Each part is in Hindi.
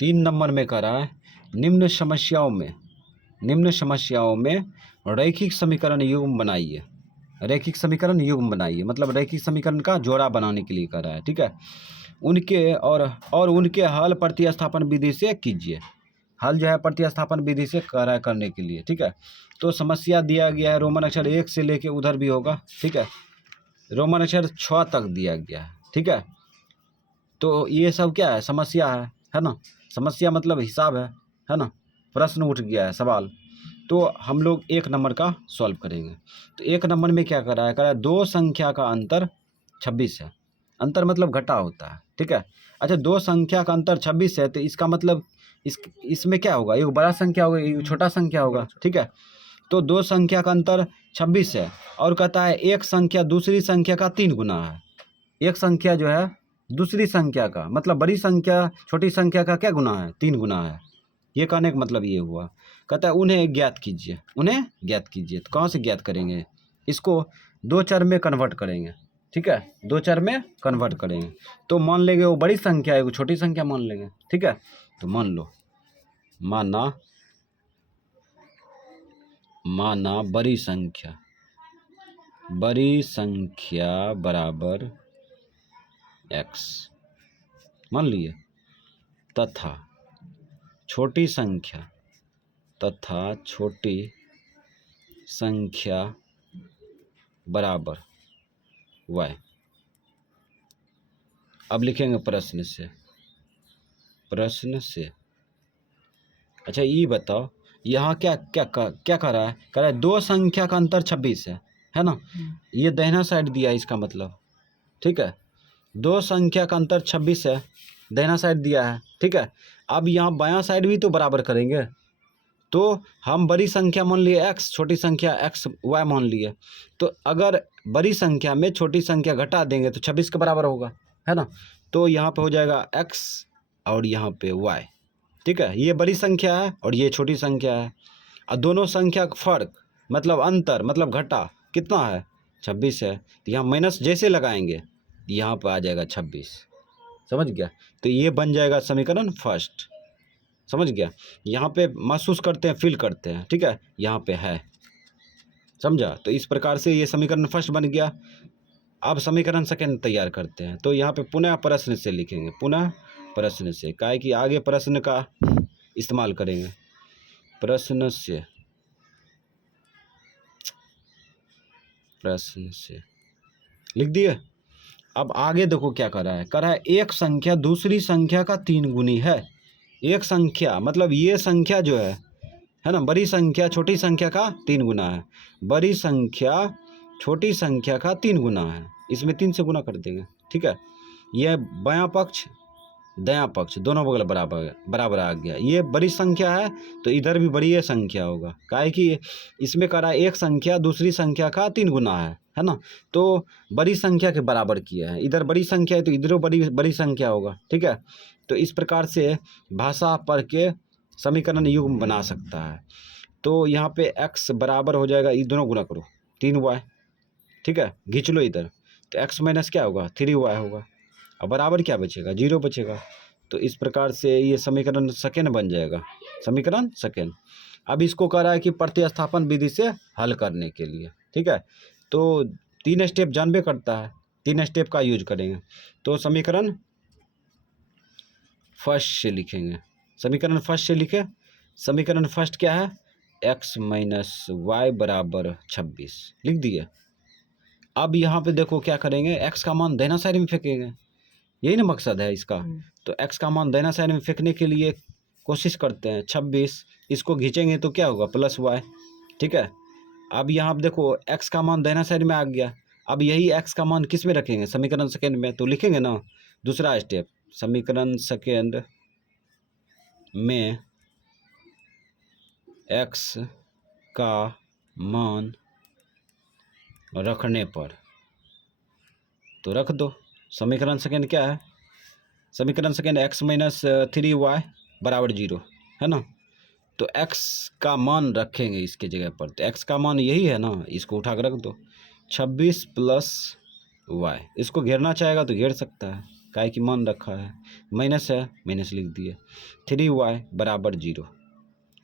3 नंबर में कह रहा है निम्न समस्याओं में रैखिक समीकरण युग्म बनाइए। रैखिक समीकरण युग्म बनाइए मतलब रैखिक समीकरण का जोड़ा बनाने के लिए कह रहा है, ठीक है। उनके और उनके हल प्रतिस्थापन विधि से कीजिए। हल जो है प्रतिस्थापन विधि से कह रहा है करने के लिए, ठीक है। तो समस्या दिया गया है रोमन अक्षर 1 से लेके उधर भी होगा, ठीक है। रोमन अक्षर 6 तक दिया गया है, ठीक है। तो ये सब क्या है, समस्या है ना। समस्या मतलब हिसाब है ना। प्रश्न उठ गया है, सवाल। तो हम लोग 1 नंबर का सॉल्व करेंगे। तो 1 नंबर में क्या कर रहा है, दो संख्या का अंतर 26 है। अंतर मतलब घटा होता है, ठीक है। अच्छा, दो संख्या का अंतर 26 है तो इसका मतलब इसमें क्या होगा, एक बड़ा संख्या होगा एक छोटा संख्या होगा, ठीक है। तो दो संख्या का अंतर 26 है और कहता है एक संख्या दूसरी संख्या का 3 गुना है। एक संख्या जो है दूसरी संख्या का मतलब बड़ी संख्या छोटी संख्या का क्या गुना है, 3 गुना है। ये कहने का मतलब ये हुआ। कहता है उन्हें ज्ञात कीजिए। तो कहाँ से ज्ञात करेंगे, इसको 2 चर में कन्वर्ट करेंगे, ठीक है। 2 चर में कन्वर्ट करेंगे तो मान लेंगे वो बड़ी संख्या है, वो छोटी संख्या मान लेंगे, ठीक है। तो मान लो माना बड़ी संख्या बराबर x मान लिए तथा छोटी संख्या बराबर y। अब लिखेंगे प्रश्न से। अच्छा ये बताओ यहाँ क्या कह रहा है, कह रहा है दो संख्या का अंतर 26 है ना। ये दाहिना साइड दिया है इसका मतलब, ठीक है। दो संख्या का अंतर 26 है, दाहिना साइड दिया है, ठीक है। अब यहाँ बायां साइड भी तो बराबर करेंगे। तो हम बड़ी संख्या मान लिए x, छोटी संख्या x y मान लिए। तो अगर बड़ी संख्या में छोटी संख्या घटा देंगे तो 26 के बराबर होगा, है ना। तो यहाँ पे हो जाएगा x और यहाँ पे y, ठीक है। ये बड़ी संख्या है और ये छोटी संख्या है और दोनों संख्या का फर्क मतलब अंतर मतलब घटा कितना है, 26 है। तो यहाँ माइनस जैसे लगाएंगे यहाँ पर आ जाएगा 26, समझ गया। तो ये बन जाएगा समीकरण फर्स्ट, समझ गया। यहाँ पे महसूस करते हैं, फील करते हैं, ठीक है। यहाँ पे है, समझा। तो इस प्रकार से ये समीकरण फर्स्ट बन गया। अब समीकरण सेकंड तैयार करते हैं। तो यहाँ पे पुनः प्रश्न से लिखेंगे, पुनः प्रश्न से, काहे कि आगे प्रश्न का इस्तेमाल करेंगे। प्रश्न से लिख दिए। अब आगे देखो क्या कर रहा है, एक संख्या दूसरी संख्या का 3 गुनी है। एक संख्या मतलब ये संख्या जो है ना, बड़ी संख्या छोटी संख्या का 3 गुना है। बड़ी संख्या छोटी संख्या का 3 गुना है, इसमें 3 से गुना कर देंगे, ठीक है। यह बायां पक्ष दायां पक्ष दोनों बगल बराबर आ गया। ये बड़ी संख्या है तो इधर भी बड़ी ये संख्या होगा, काहे कि इसमें कह रहा है एक संख्या दूसरी संख्या का 3 गुना है ना। तो बड़ी संख्या के बराबर किया है, इधर बड़ी संख्या है तो इधरों बड़ी संख्या होगा, ठीक है। तो इस प्रकार से भाषा पढ़ के समीकरण युग्म बना सकता है। तो यहाँ पे x बराबर हो जाएगा, ये दोनों गुना करो 3y, ठीक है। खींच लो इधर तो x माइनस क्या होगा 3y होगा और बराबर क्या बचेगा 0 बचेगा। तो इस प्रकार से ये समीकरण सेकेंड बन जाएगा, समीकरण सेकेंड। अब इसको कह रहा है कि प्रतिस्थापन विधि से हल करने के लिए, ठीक है। तो 3 स्टेप जानबे करता है, 3 स्टेप का यूज करेंगे। तो समीकरण फर्स्ट से लिखेंगे। समीकरण फर्स्ट से लिखे। समीकरण फर्स्ट क्या है, x माइनस वाई बराबर 26 लिख दिए। अब यहाँ पे देखो क्या करेंगे, x का मान दाहिना साइड में फेंकेंगे, यही ना मकसद है इसका। तो x का मान दाहिना साइड में फेंकने के लिए कोशिश करते हैं। 26 इसको खींचेंगे तो क्या होगा प्लस y, ठीक है। अब यहाँ पे देखो x का मान दाहिना साइड में आ गया। अब यही x का मान किस में रखेंगे, समीकरण सेकेंड में। तो लिखेंगे ना दूसरा स्टेप, समीकरण सेकेंड में x का मान रखने पर, तो रख दो। समीकरण सेकेंड क्या है, समीकरण सेकेंड x माइनस 3y बराबर 0 है ना। तो x का मान रखेंगे इसके जगह पर, तो x का मान यही है ना, इसको उठा कर रख दो 26 प्लस y। इसको घेरना चाहेगा तो घेर सकता है, काहे कि मान रखा है, माइनस है माइनस लिख दिए, 3y बराबर 0।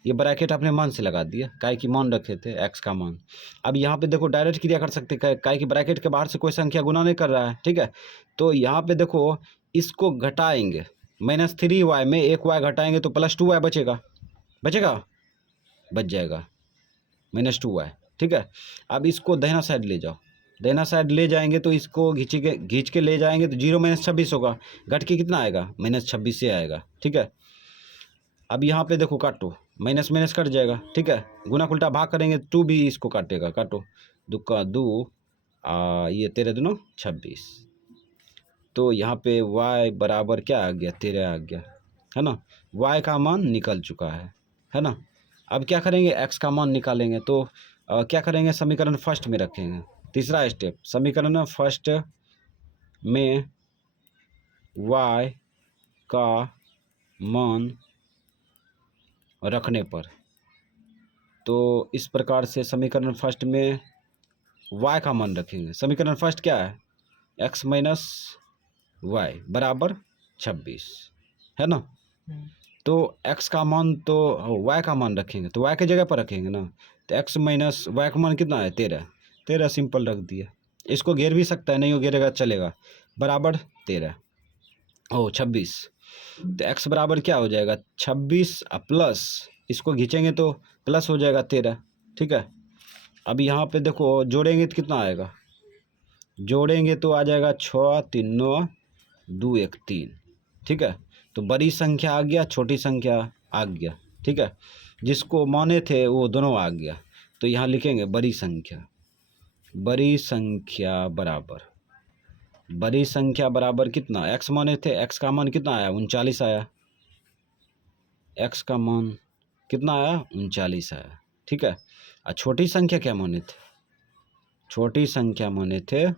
ये ब्रैकेट अपने मान से लगा दिया, काहे कि मान रखे थे x का मान। अब यहाँ पे देखो डायरेक्ट क्रिया कर सकते हैं, काहे कि ब्रैकेट के बाहर से कोई संख्या गुना नहीं कर रहा है, ठीक है। तो यहाँ पे देखो इसको घटाएंगे, -3y में 1y घटाएंगे तो +2y बचेगा, बच जाएगा -2y, ठीक है। अब इसको दाहिना साइड ले जाओ, दाहिना साइड ले जाएंगे तो इसको खींच के ले जाएंगे तो 0 - 26 होगा, घट के कितना आएगा -26 से आएगा, ठीक है। अब यहाँ पे देखो काटो, माइनस माइनस कट जाएगा, ठीक है। गुना उल्टा भाग करेंगे 2 भी इसको काटेगा, काटो, 2 का 2 ये 13 दूनो 26। तो यहाँ पे y बराबर क्या आ गया 13 आ गया, है ना। y का मान निकल चुका है ना। अब क्या करेंगे x का मान निकालेंगे, तो क्या करेंगे समीकरण फर्स्ट में रखेंगे। तीसरा स्टेप, समीकरण फर्स्ट में y का मान रखने पर, तो इस प्रकार से समीकरण फर्स्ट में y का मान रखेंगे। समीकरण फर्स्ट क्या है, x - y बराबर 26, है ना। तो x का मान तो y का मान रखेंगे, तो y के जगह पर रखेंगे ना, तो x - y का मान कितना है 13 सिंपल रख दिया। इसको घेर भी सकता है, नहीं हो घेरेगा चलेगा, बराबर 13 26। तो x बराबर क्या हो जाएगा 26 प्लस इसको खींचेंगे तो प्लस हो जाएगा 13, ठीक है। अब यहाँ पे देखो जोड़ेंगे तो कितना आएगा, जोड़ेंगे तो आ जाएगा 6 3 9 2 1 3, ठीक है। तो बड़ी संख्या आ गया, छोटी संख्या आ गया, ठीक है। जिसको माने थे वो दोनों आ गया, तो यहाँ लिखेंगे बड़ी संख्या बराबर कितना, x माने थे, x का मान कितना आया 39 आया, x का मान कितना आया 39 आया, ठीक है। और छोटी संख्या क्या माने थे, छोटी संख्या माने थे,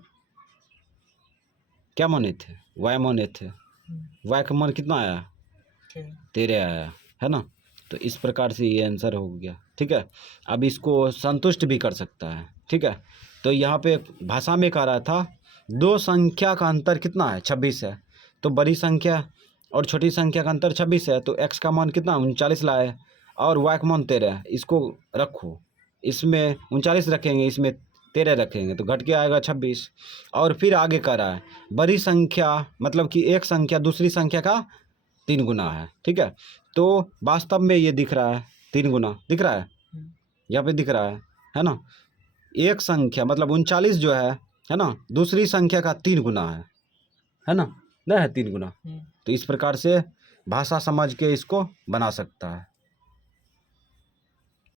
क्या माने थे y माने थे, y का मान कितना आया 13 आया, है ना। तो इस प्रकार से ये आंसर हो गया, ठीक है। अब इसको संतुष्ट भी कर सकता है, ठीक है। तो यहाँ पे भाषा में कह रहा था दो संख्या का अंतर कितना है 26 है, तो बड़ी संख्या और छोटी संख्या का अंतर 26 है, तो x का मान कितना 39 लाए और y का मान 13 है। इसको रखो, इसमें 39 रखेंगे, इसमें 13 रखेंगे तो घट के आएगा 26। और फिर आगे कह रहा है बड़ी संख्या मतलब कि एक संख्या दूसरी संख्या का 3 गुना है, ठीक है। तो वास्तव में ये दिख रहा है 3 गुना दिख रहा है, यहाँ पे दिख रहा है ना। एक संख्या मतलब 39 जो है ना, दूसरी संख्या का 3 गुना है ना, नहीं है 3 गुना। तो इस प्रकार से भाषा समझ के इसको बना सकता है।